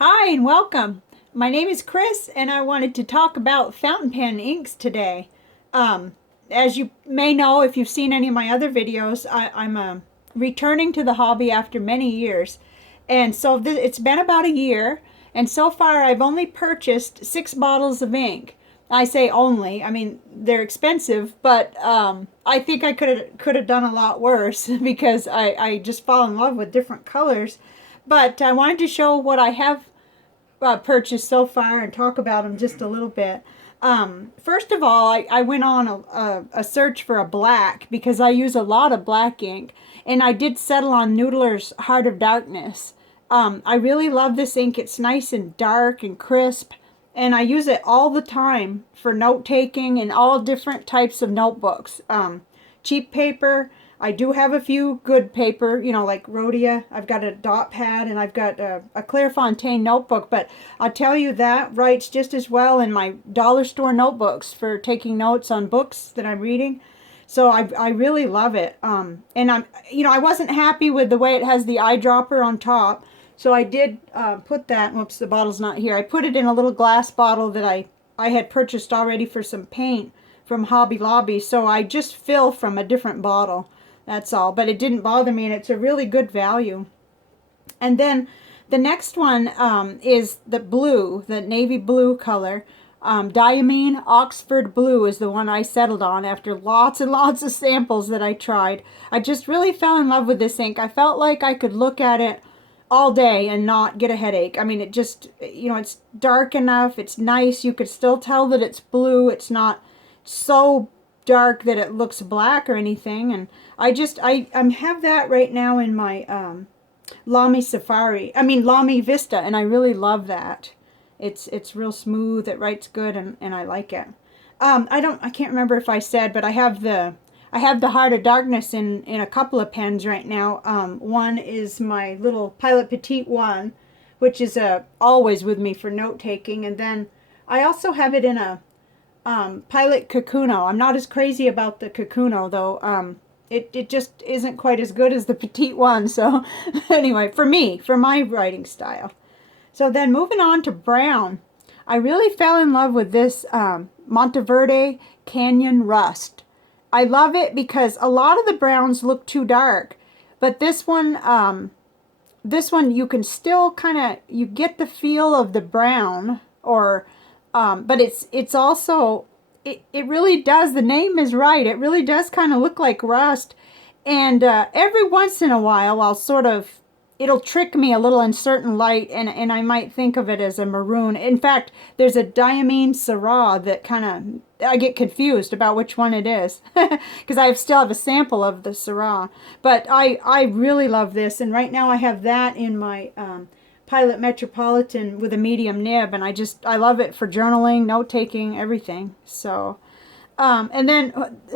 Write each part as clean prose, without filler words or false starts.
Hi and welcome. My name is Chris and I wanted to talk about fountain pen inks today. As you may know, if you've seen any of my other videos, I'm returning to the hobby after many years. And so it's been about a year, and so far I've only purchased 6 bottles of ink. I say only, I mean, they're expensive, but I think I could have done a lot worse because I just fall in love with different colors. But I wanted to show what I have purchased so far and talk about them just a little bit. First of all, I went on a search for a black because I use a lot of black ink, and I did settle on Noodler's Heart of Darkness. I really love this ink. It's nice and dark and crisp, and I use it all the time for note taking and all different types of notebooks. Cheap paper. I do have a few good paper, you know, like Rhodia. I've got a dot pad and I've got a Clairefontaine notebook, but I'll tell you that writes just as well in my dollar store notebooks for taking notes on books that I'm reading. So I really love it. And I wasn't happy with the way it has the eyedropper on top. So I did put that, whoops, the bottle's not here. I put it in a little glass bottle that I had purchased already for some paint from Hobby Lobby. So I just fill from a different bottle. That's all, but it didn't bother me, and it's a really good value. And then the next one is the blue, the navy blue color. Diamine Oxford Blue is the one I settled on after lots and lots of samples that I tried. I just really fell in love with this ink. I felt like I could look at it all day and not get a headache. I mean, it just, it's dark enough, it's nice, you could still tell that it's blue, it's not so dark that it looks black or anything. And I have that right now in my Lamy Vista, and I really love that. It's real smooth, it writes good, and I like it. I can't remember if I said, but I have the Heart of Darkness in a couple of pens right now. One is my little Pilot Petite one, which is always with me for note taking, and then I also have it in a Pilot Kakuno. I'm not as crazy about the Kakuno though. It just isn't quite as good as the Petite one. So anyway, for my writing style. So then moving on to brown, I really fell in love with this Monteverde Canyon Rust. I love it because a lot of the browns look too dark, but this one you can still you get the feel of the brown, or but it's also, it really does, the name is right, it really does kind of look like rust. And every once in a while it'll trick me a little in certain light, and I might think of it as a maroon. In fact, there's a Diamine Syrah that I get confused about which one it is because I still have a sample of the Syrah. But I really love this, and right now I have that in my Pilot Metropolitan with a medium nib, and I love it for journaling, note-taking, everything. So, and then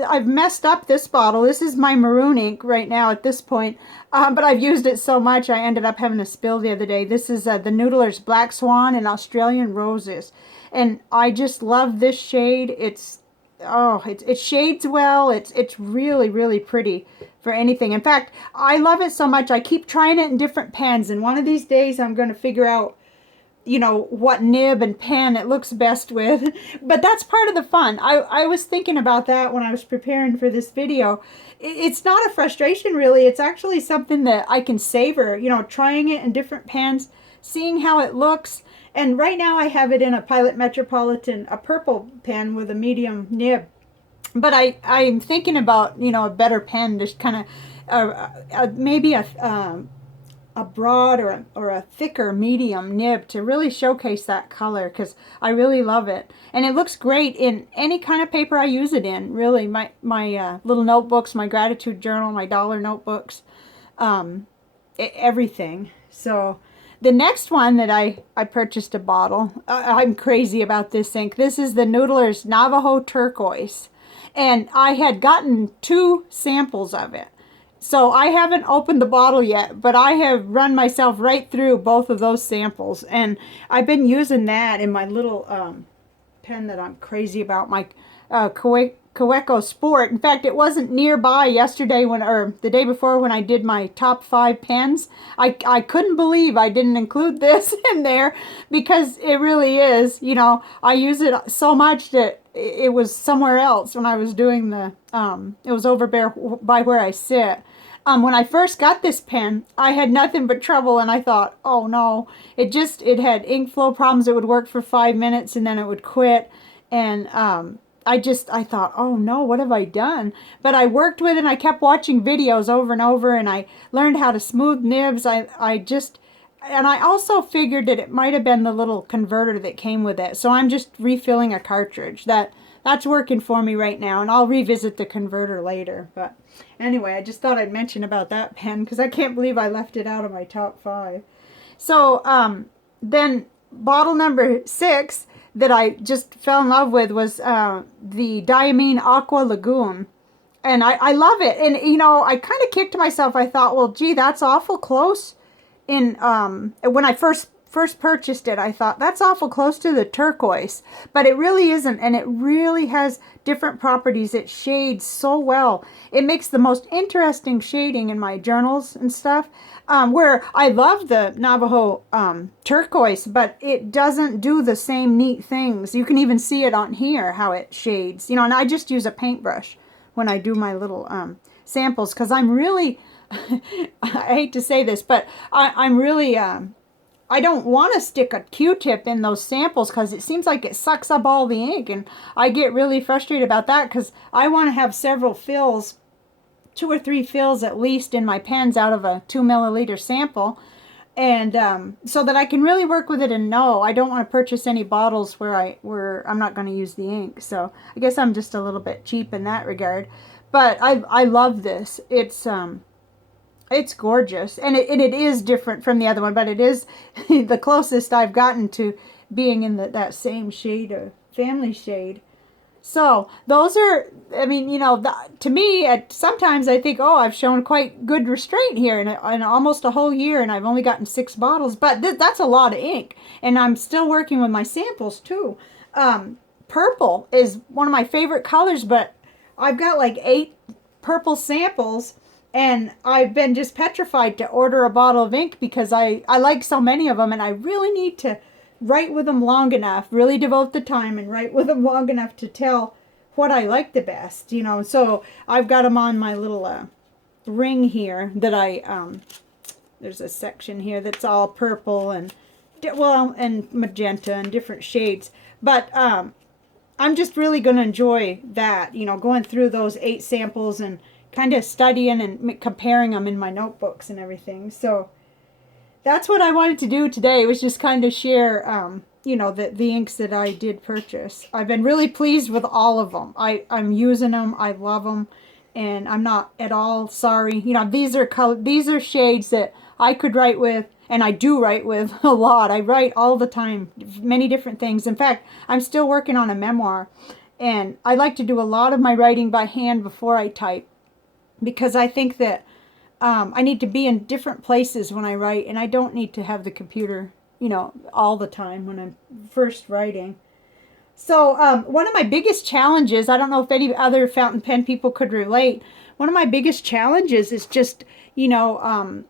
I've messed up this bottle. This is my maroon ink right now at this point, but I've used it so much I ended up having a spill the other day. This is the Noodler's Black Swan and Australian Roses, and I just love this shade. It shades well. It's really, really pretty for anything. In fact, I love it so much I keep trying it in different pens, and one of these days I'm going to figure out what nib and pen it looks best with. But that's part of the fun. I was thinking about that when I was preparing for this video. It's not a frustration really, it's actually something that I can savor, trying it in different pens, seeing how it looks. And right now I have it in a Pilot Metropolitan, a purple pen with a medium nib. But I'm thinking about, a better pen, just kind of maybe a broad or a thicker medium nib to really showcase that color, because I really love it. And it looks great in any kind of paper I use it in, really. My little notebooks, my gratitude journal, my dollar notebooks, everything. So the next one that I purchased a bottle, I'm crazy about this ink. This is the Noodler's Navajo Turquoise. And I had gotten 2 samples of it. So I haven't opened the bottle yet, but I have run myself right through both of those samples. And I've been using that in my little pen that I'm crazy about, my Coeco Sport. In fact, it wasn't nearby yesterday or the day before when I did my top 5 pens. I couldn't believe I didn't include this in there because it really is, you know, I use it so much that it was somewhere else when I was doing the, it was over by where I sit. When I first got this pen, I had nothing but trouble, and I thought, oh no, it had ink flow problems. It would work for 5 minutes and then it would quit. And I thought, oh no, what have I done? But I worked with it and I kept watching videos over and over, and I learned how to smooth nibs. And I also figured that it might have been the little converter that came with it. So I'm just refilling a cartridge. That's working for me right now, and I'll revisit the converter later. But anyway, I just thought I'd mention about that pen because I can't believe I left it out of my top 5. So then bottle number 6 that I just fell in love with was the Diamine Aqua Lagoon. And I love it. And, you know, I kind of kicked myself. I thought, well, gee, that's awful close. When I first purchased it, I thought, that's awful close to the turquoise. But it really isn't. And it really has different properties. It shades so well. It makes the most interesting shading in my journals and stuff. Where I love the Navajo Turquoise, but it doesn't do the same neat things. You can even see it on here, how it shades. You know, and I just use a paintbrush when I do my little samples, because I'm really, I hate to say this, but I'm really, I don't want to stick a Q-tip in those samples because it seems like it sucks up all the ink, and I get really frustrated about that because I want to have several fills, 2 or 3 fills at least in my pens out of a 2 milliliter sample, and so that I can really work with it. And no, I don't want to purchase any bottles where I'm not going to use the ink. So I guess I'm just a little bit cheap in that regard. But I love this. It's gorgeous, and it is different from the other one, but it is the closest I've gotten to being in that same shade or family shade. So those are, I mean, you know, to me, sometimes I think, oh, I've shown quite good restraint here in almost a whole year, and I've only gotten 6 bottles, but that's a lot of ink, and I'm still working with my samples too. Purple is one of my favorite colors, but I've got like 8 purple samples, and I've been just petrified to order a bottle of ink because I like so many of them, and I really need to write with them long enough, really devote the time and write with them long enough to tell what I like the best, you know. So I've got them on my little ring here that there's a section here that's all purple and, well, and magenta and different shades. But I'm just really going to enjoy that, you know, going through those 8 samples and kind of studying and comparing them in my notebooks and everything. So that's what I wanted to do today, was just kind of share, you know, the inks that I did purchase. I've been really pleased with all of them. I'm using them. I love them, and I'm not at all sorry. You know, these are shades that I could write with, and I do write with a lot. I write all the time, many different things. In fact, I'm still working on a memoir, and I like to do a lot of my writing by hand before I type, because I think that I need to be in different places when I write, and I don't need to have the computer, you know, all the time when I'm first writing. So one of my biggest challenges, I don't know if any other fountain pen people could relate, one of my biggest challenges is just, you know,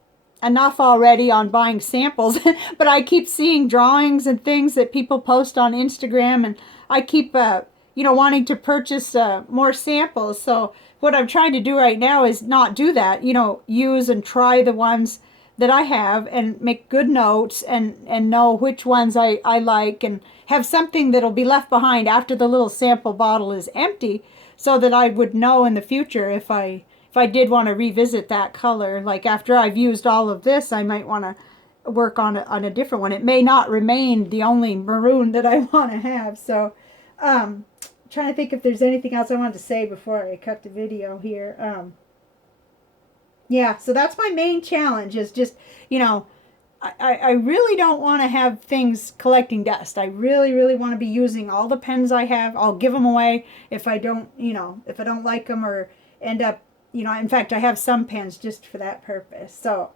enough already on buying samples, but I keep seeing drawings and things that people post on Instagram, and I keep, you know, wanting to purchase more samples. So what I'm trying to do right now is not do that, you know, use and try the ones that I have and make good notes and know which ones I like, and have something that'll be left behind after the little sample bottle is empty, so that I would know in the future if I did want to revisit that color. Like after I've used all of this, I might want to work on a different one. It may not remain the only maroon that I want to have. So trying to think if there's anything else I wanted to say before I cut the video here. Yeah, so that's my main challenge, is just, you know, I really don't want to have things collecting dust. I really, really want to be using all the pens I have. I'll give them away if I don't, you know, if I don't like them or end up, you know, in fact, I have some pens just for that purpose. So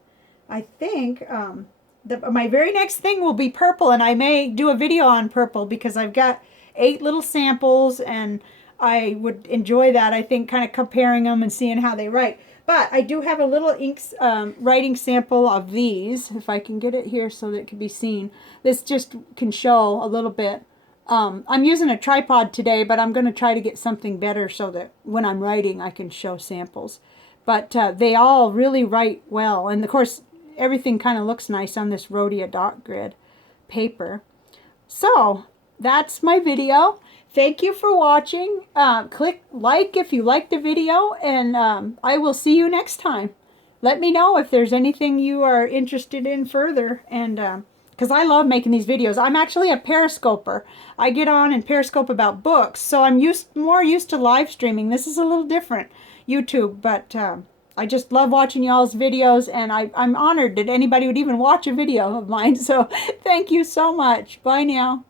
I think my very next thing will be purple, and I may do a video on purple because I've got 8 little samples, and I would enjoy that. I think kind of comparing them and seeing how they write. But I do have a little writing sample of these, if I can get it here so that it can be seen. This just can show a little bit. I'm using a tripod today, but I'm going to try to get something better so that when I'm writing I can show samples. But they all really write well. And of course, everything kind of looks nice on this Rhodia dot grid paper. So, that's my video. Thank you for watching. Click like if you liked the video, and I will see you next time. Let me know if there's anything you are interested in further, and because I love making these videos. I'm actually a periscoper. I get on and periscope about books, so I'm more used to live streaming. This is a little different, YouTube, but I just love watching y'all's videos, and I'm honored that anybody would even watch a video of mine. So thank you so much. Bye now.